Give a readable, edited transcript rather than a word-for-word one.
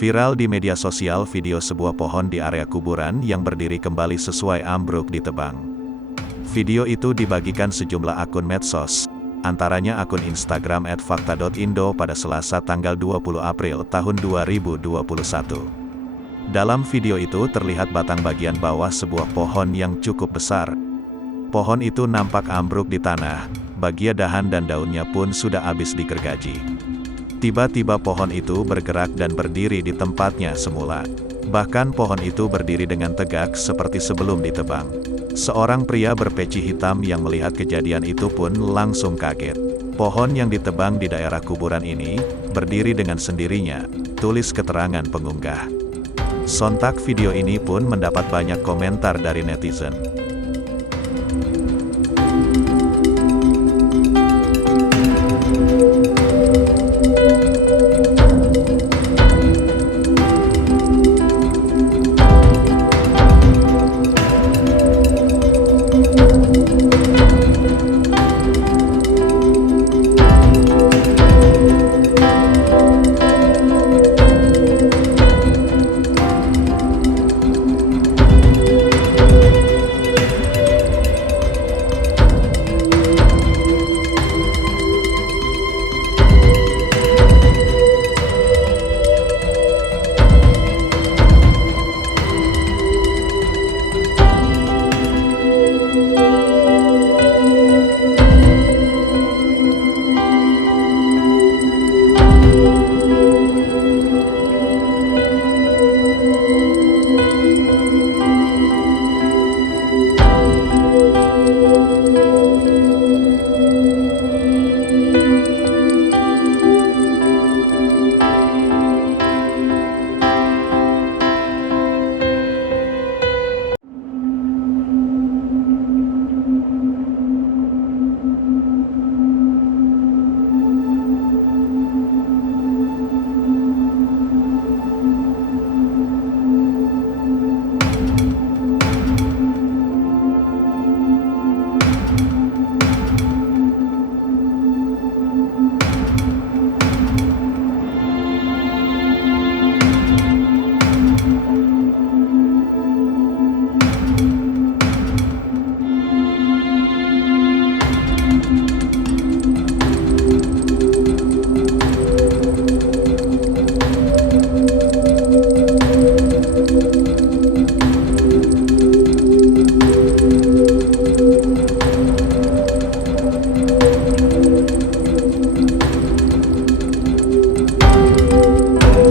Viral di media sosial video sebuah pohon di area kuburan yang berdiri kembali sesuai ambruk ditebang. Video itu dibagikan sejumlah akun medsos, antaranya akun Instagram @fakta.indo pada Selasa tanggal 20 April tahun 2021. Dalam video itu terlihat batang bagian bawah sebuah pohon yang cukup besar. Pohon itu nampak ambruk di tanah, bagian dahan dan daunnya pun sudah habis digergaji. Tiba-tiba pohon itu bergerak dan berdiri di tempatnya semula. Bahkan pohon itu berdiri dengan tegak seperti sebelum ditebang. Seorang pria berpeci hitam yang melihat kejadian itu pun langsung kaget. Pohon yang ditebang di daerah kuburan ini, berdiri dengan sendirinya, tulis keterangan pengunggah. Sontak video ini pun mendapat banyak komentar dari netizen.